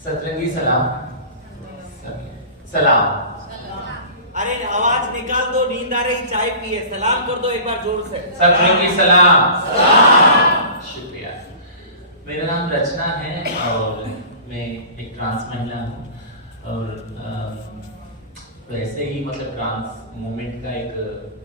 सतरंगी सलाम। सलाम। अरे आवाज निकाल दो, नींद आ रही, चाय पिए, सलाम कर दो एक बार जोर से। सतरंगी सलाम। शुक्रिया। मेरा नाम रचना है और मैं एक ट्रांस महिला हूँ और वैसे ही मतलब ट्रांस मूवमेंट का एक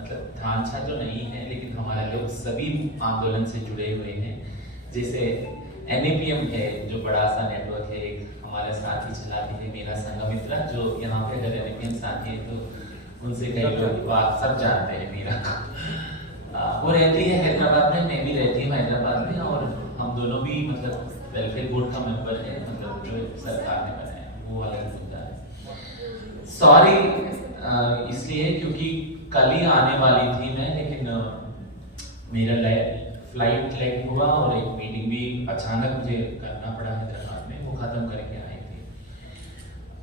मतलब ढांचा जो नहीं है, लेकिन हमारे लोग सभी आंदोलन से जुड़े हुए हैं। जैसे NAPM है जो बड़ा सा नेटवर्क है, एक हमारे साथी चलाते हैं मेरा संगमित्रा, जो यहाँ पे अगर NAPM साथी है तो उनसे कई लोग बात सब जानते हैं मीरा को। वो रहती है हैदराबाद में, मैं भी रहती हूँ हैदराबाद में, और हम दोनों भी मतलब वेलफेयर बोर्ड का मेंबर है, मतलब जो सरकार ने बनाया वो अलग मुद्दा है। सॉरी इसलिए क्योंकि कल ही आने वाली थी मैं, लेकिन मेरा फ्लाइट लेट हुआ और एक मीटिंग भी अचानक मुझे करना पड़ा हैदराबाद में, वो खत्म करके आए थे।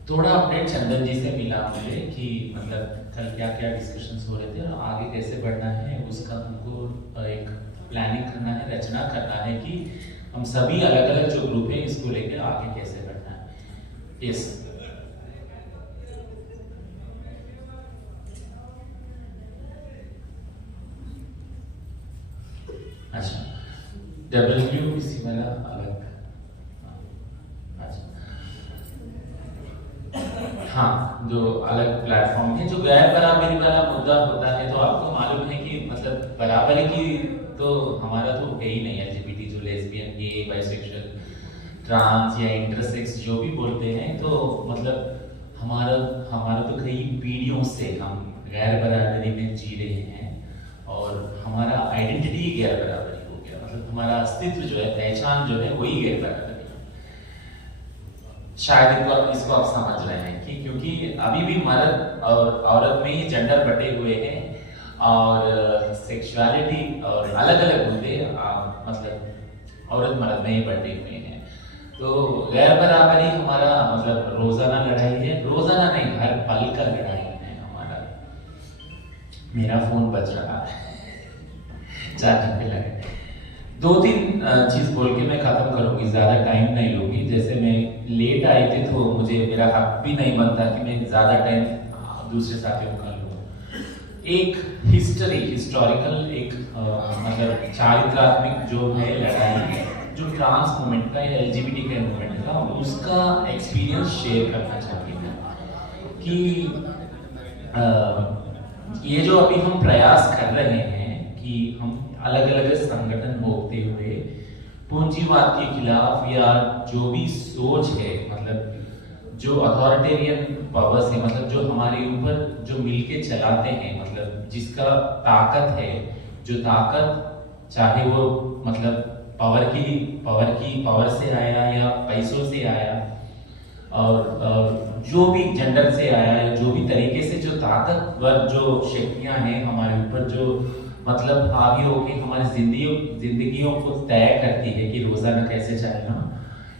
थोड़ा अपडेट चंदन जी से मिला मुझे कि मतलब कल क्या क्या डिस्कशंस हो रहे थे और आगे कैसे बढ़ना है, उसका हमको एक प्लानिंग करना है, रचना करना है कि हम सभी अलग अलग जो ग्रुप है इसको लेकर आगे कैसे बढ़ना है। यस अच्छा, WBC वाला अलग। अच्छा हाँ, जो अलग प्लेटफॉर्म है, जो गैर बराबरी वाला मुद्दा होता है, तो आपको मालूम है कि मतलब बराबरी की तो हमारा तो है ही नहीं। LGBT जो लेस्बियन, गे, बाइसेक्सुअल, ट्रांस या इंटरसेक्स जो भी बोलते हैं, तो मतलब हमारा तो कई पीढ़ियों से हम गैर बराबरी में जी रहे हैं और हमारा आइडेंटिटी गैर बराबरी हो गया, मतलब हमारा अस्तित्व जो है, पहचान जो है, वही गैर बराबरी है। शायद इसको आप समझ रहे हैं कि क्योंकि अभी भी मर्द और औरत में ही जेंडर बटे हुए हैं और सेक्सुअलिटी और अलग अलग मुद्दे मतलब औरत मर्द में ही बटे हुए हैं। तो गैर बराबरी हमारा मतलब रोजाना लड़ाई है, रोजाना नहीं, हर पल का लड़ाई है हमारा। मेरा फोन बज रहा है, चार्जिंग पे लगे। 2-3 चीज बोल के मैं खत्म करूंगी, ज्यादा टाइम नहीं लूंगी। जैसे मैं लेट आई थी तो मुझे मेरा हक भी नहीं बनता कि मैं ज्यादा टाइम दूसरे साथियों का लूं। एक हिस्टोरिकल एक मतलब चारित्रात्मक जो है लड़ाई, जो ट्रांस मूवमेंट का या LGBT के मूवमेंट का, उसका एक्सपीरियंस शेयर करना चाहती हूँ कि ये जो अभी हम प्रयास कर रहे हैं कि हम अलग अलग संगठन होते हुए पूंजीवाद के खिलाफ या जो भी सोच है, मतलब जो अथॉरिटेरियन पावर्स है, मतलब जो हमारे ऊपर जो मिलके चलाते हैं, मतलब जिसका ताकत है, जो ताकत चाहे वो मतलब पावर से आया या पैसों से आया और जो भी जेंडर से आया या जो भी तरीके से जो ताकतवर जो शक्तियां हैं हमारे ऊपर, जो मतलब हावी होके हमारी जिंदगियों को तय करती है कि रोजाना कैसे चलना,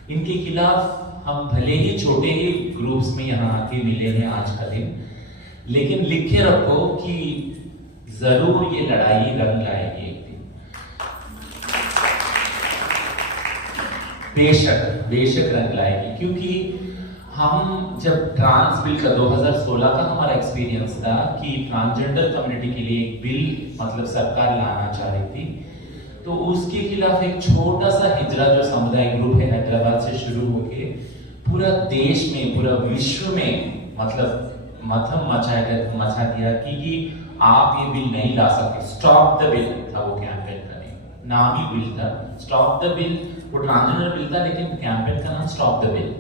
इनके खिलाफ हम भले ही छोटे ही ग्रुप्स में यहाँ आके मिले हैं आज का दिन, लेकिन लिखे रखो कि जरूर ये लड़ाई रंग लाएगी एक दिन। बेशक रंग लाएगी, क्योंकि हम जब ट्रांस बिल का 2016 का हमारा एक्सपीरियंस था कि ट्रांसजेंडर कम्युनिटी के लिए एक बिल मतलब सरकार लाना चाह रही थी, तो उसके खिलाफ एक छोटा सा हिजरा जो समुदाय ग्रुप है हैदराबाद से शुरू होके पूरा देश में, पूरा विश्व में मतलब मथम मचा दिया कि आप ये बिल नहीं ला सकते। स्टॉप द बिल था वो कैंपेन का नाम ही बिल था, स्टॉप द बिल। वो ट्रांसजेंडर बिल था लेकिन कैंपेन का नाम स्टॉप द बिल।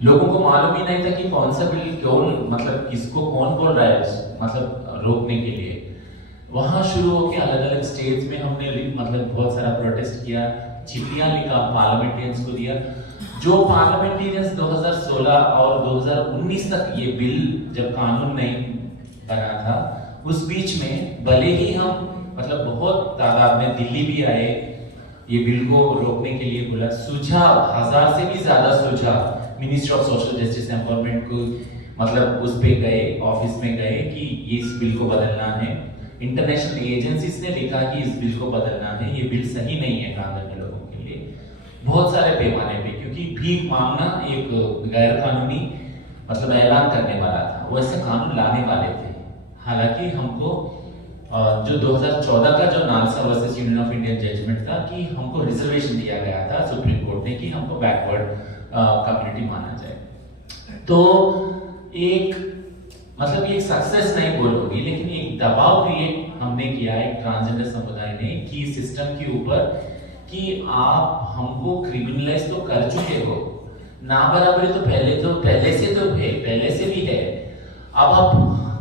लोगों को मालूम ही नहीं था कि कौन सा बिल क्यों, मतलब किसको कौन बोल रहा है मतलब रोकने के लिए। वहां शुरू होकर अलग अलग स्टेट्स में हमने मतलब बहुत सारा प्रोटेस्ट किया, चिट्ठियां लिखा, पार्लियामेंटेरियंस को दिया। जो पार्लियामेंटेरियंस 2016 और 2019 तक ये बिल जब कानून नहीं बना था, उस बीच में भले ही हम मतलब बहुत तादाद में दिल्ली भी आए, ये बिल को रोकने के लिए बोला, सुझाव 1000 से भी ज्यादा सुझाव ministry of social justice empowerment को मतलब उस पे गए, ऑफिस में गए कि ये इस बिल को बदलना है। इंटरनेशनल एजेंसीज ने लिखा कि इस बिल को बदलना है, ये बिल सही नहीं है ट्रांसजेंडर लोगों के लिए। बहुत सारे पैमाने पे, क्योंकि भीख मांगना एक गैर कानूनी मतलब ऐलान करने वाला था, वैसे कानून लाने वाले थे। हालांकि हमको जो 2014 का जो NALSA versus union of India judgment था कि हमको रिजर्वेशन दिया गया था सुप्रीम कोर्ट ने कि हमको बैकवर्ड कम्युनिटी माना जाए। तो एक मतलब ये सक्सेस नहीं बोलोगी, लेकिन एक दबाव क्रिएट हमने किया एक ट्रांसजेंडर समुदाय ने कि सिस्टम के ऊपर कि आप हमको क्रिमिनलाइज तो कर चुके हो, ना बराबरी तो पहले से भी है, अब आप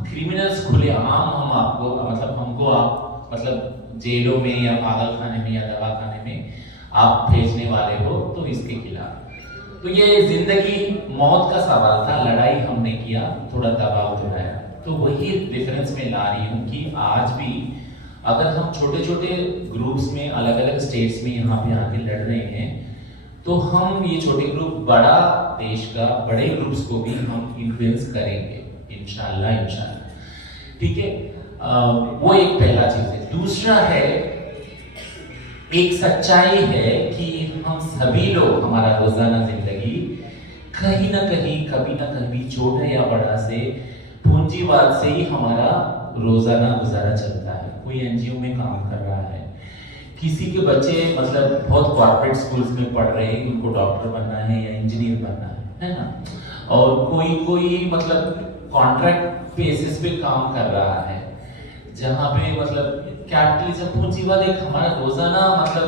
क्रिमिनल्स खुलेआम हम आपको मतलब हमको आप मतलब जेलों में या पागल खाने में या दवा खाने में आप भेजने वाले हो, तो इसके खिलाफ। तो ये जिंदगी मौत का सवाल था, लड़ाई हमने किया, थोड़ा दबाव बनाया। तो वही रेफरेंस में ला रही हूँ कि आज भी अगर हम छोटे छोटे ग्रुप्स में अलग अलग स्टेट्स में यहाँ पे आके लड़ रहे हैं, तो हम ये छोटे ग्रुप बड़ा देश का बड़े ग्रुप्स को भी हम इन्फ्लुएंस करेंगे इंशाल्लाह। ठीक है, वो एक पहला चीज है। दूसरा है, एक सच्चाई है कि हम सभी लोग हमारा रोजाना जिंदगी कहीं ना कहीं कभी ना कभी छोटा या बड़ा से पूंजीवाद से ही हमारा रोजाना गुजारा चलता है। कोई एनजीओ में काम कर रहा है, किसी के बच्चे मतलब बहुत कॉर्पोरेट स्कूल्स में पढ़ रहे हैं, उनको डॉक्टर बनना है या इंजीनियर बनना है ना, और कोई मतलब कॉन्ट्रैक्ट बेसिस पे काम कर रहा है, जहाँ पे मतलब कैपिटलिज्म पूंजीवाद एक हमारा रोजाना मतलब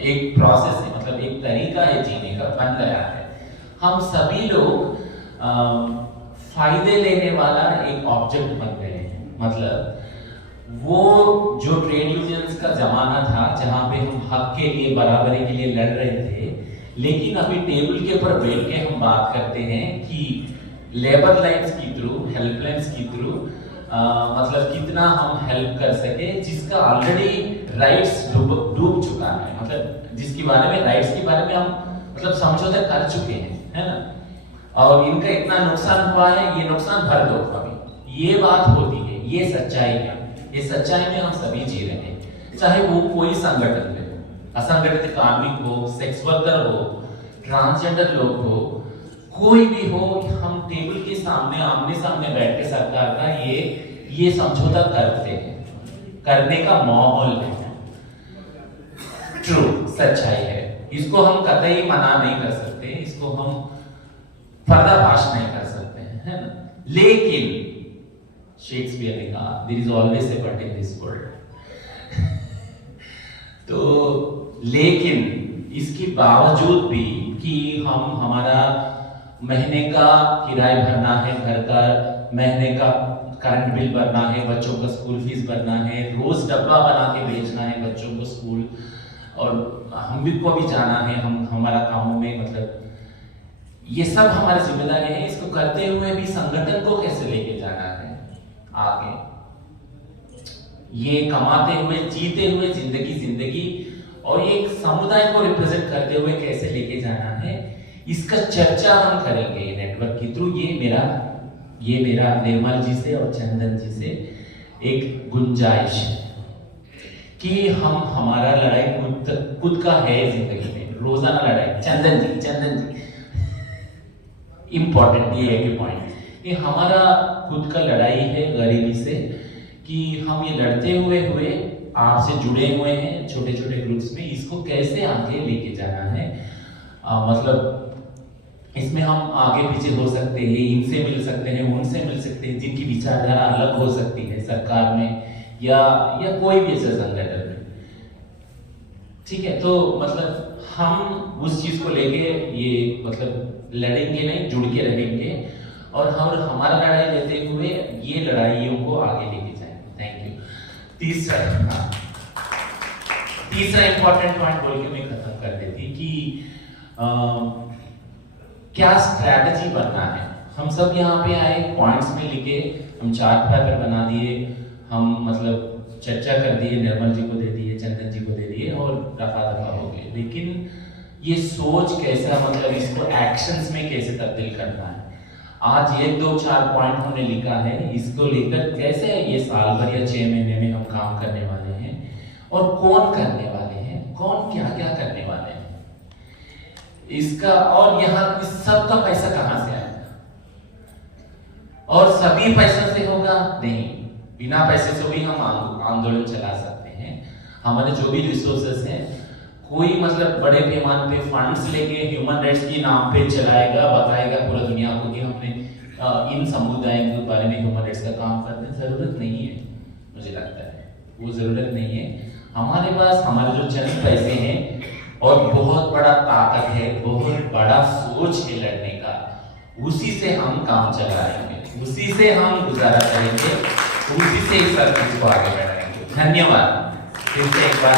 एक प्रोसेस है, मतलब एक तरीका है जीने का, बन गया है। हम सभी लोग फायदे लेने वाला एक ऑब्जेक्ट बन गए हैं। मतलब वो जो ट्रेड यूनियंस का जमाना था जहाँ पे हम हक के लिए बराबरी के लिए लड़ रहे थे, लेकिन अभी टेबल के ऊपर बैठ के हम बात करते हैं कि लेबर लाइन्स की थ्रू, हेल्पलाइंस की थ्रू मतलब कितना हम हेल्प कर सके, जिसका ऑलरेडी राइट्स डूब चुका है, मतलब जिसके बारे में राइट्स के बारे में हम मतलब समझौता कर चुके हैं, है ना, और इनका इतना नुकसान हुआ है, ये नुकसान भर दो अभी, ये बात होती है, ये सच्चाई है। ये सच्चाई में हम सभी जी रहे हैं, चाहे वो कोई संगठन में हो, असंगठित कार्मिक हो, सेक्स वर्कर हो, ट्रांसजेंडर लोग हो, कोई भी हो, हम टेबल के सामने आमने सामने बैठ के सरकार का ये समझौता करते हैं, करने का माहौल है। ट्रू, सच्चाई है, इसको हम कतई मना नहीं कर सकते, इसको हम पर्दाफाश नहीं कर सकते हैं, है ना। लेकिन शेक्सपियर ने कहा there is always a but in this world. तो लेकिन इसके बावजूद भी कि हम हमारा महीने का किराया भरना है, घर का महीने का करंट बिल भरना है, बच्चों का स्कूल फीस भरना है, रोज डब्बा बना के भेजना है बच्चों को स्कूल, और हम भी को भी जाना है, हम हमारा कामों में, मतलब ये सब हमारी जिम्मेदारी है। इसको करते हुए भी संगठन को कैसे लेके जाना है आगे, ये कमाते हुए जीते हुए जिंदगी और एक समुदाय को रिप्रेजेंट करते हुए कैसे लेके जाना है, इसका चर्चा हम करेंगे नेटवर्क के थ्रू। ये मेरा निर्मल जी से और चंदन जी से एक गुंजाइश है कि हम हमारा लड़ाई खुद का है जिंदगी में, रोजाना लड़ाई। चंदन जी इंपॉर्टेंट ये है कि पॉइंट, ये हमारा खुद का लड़ाई है गरीबी से, कि हम ये लड़ते हुए आपसे जुड़े हुए हैं छोटे छोटे ग्रुप्स में, इसको कैसे आगे लेके जाना है। मतलब इसमें हम आगे पीछे हो सकते हैं, इनसे मिल सकते हैं, उनसे मिल सकते हैं, जिनकी विचारधारा अलग हो सकती है सरकार में या कोई भी ऐसा संगठन में, ठीक है। तो मतलब हम उस चीज को लेके ये मतलब लड़ेंगे नहीं, जुड़ के रहेंगे, और हम हमारा लड़ाई लेते हुए ये लड़ाइयों को आगे लेके जाएंगे। Thank you. तीसरा इंपॉर्टेंट पॉइंट बोल के मैं खत्म कर देती कि क्या स्ट्रैटेजी बनना है। हम सब यहाँ पे आए, पॉइंट्स में लिखे, हम चार्ट पेपर बना दिए, हम मतलब चर्चा कर दिए, निर्मल जी को दे दिए, चंदन जी को दे दिए और रफा दफा हो गए। लेकिन ये सोच कैसा, मतलब इसको एक्शंस में कैसे तब्दील करना है। आज 1 2 4 पॉइंट हमने लिखा है, इसको लेकर कैसे ये साल भर या 6 महीने में हम काम करने वाले हैं, और कौन करने वाले हैं, कौन क्या क्या करने वाले हैं। इसका, और यहाँ इस सब का पैसा कहां से आएगा? और सभी पैसों से होगा? नहीं, बिना पैसे से भी हम आंदोलन चला सकते हैं। हमारे जो भी रिसोर्सेस हैं, कोई मतलब बड़े पैमाने पे फंड्स लेके ह्यूमन राइट्स के नाम पे चलाएगा, बताएगा पूरा दुनिया को कि हमने इन समुदायों के बारे में ह्यूमन राइट्स का काम करने की जरूरत नहीं है। मुझे लगता है वो जरूरत नहीं है। हमारे पास हमारे जो चंद पैसे हैं और बहुत बड़ा ताकत है, बहुत बड़ा सोच है लड़ने का, उसी से हम काम चलाएंगे, उसी से हम गुजारा करेंगे, उसी से इस सर्विस को आगे बढ़ाएंगे। धन्यवाद। फिर से एक बार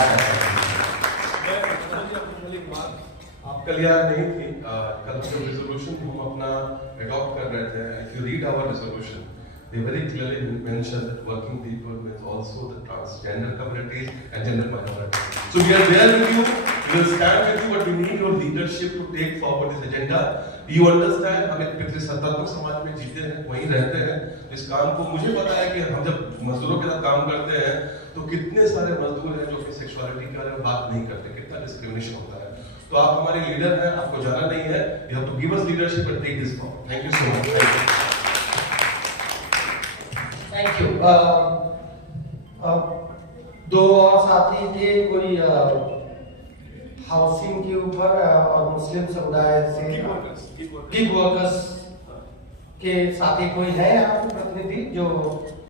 आप कल याद नहीं थी, कल जो रेजोल्यूशन हम अपना अडॉप्ट कर रहे थे, if you read our resolution, they very clearly mention that working people means also the transgender communities and gender minorities. So we are there with you, we will stand with you, but we need your leadership to take forward this agenda. You understand, हम एक पितृसत्तात्मक समाज में जीते हैं, वहीं रहते हैं। इस काम को मुझे पता है कि हम जब मजदूरों के साथ काम करते हैं तो कितने सारे मजदूर हैं जो अपनी सेक्सुअलिटी के बारे में बात नहीं करते, कितना डिस्क्रिमिनेशन होता है। तो आप हमारे लीडर हैं, आपको जाना नहीं है, you have to give us leadership and take this forward. Thank you so much. Thank you. दो और साथी थे, कोई हाउसिंग के ऊपर और मुस्लिम समुदाय से गिग वर्कर्स के साथी कोई है यहाँ पे प्रतिनिधि जो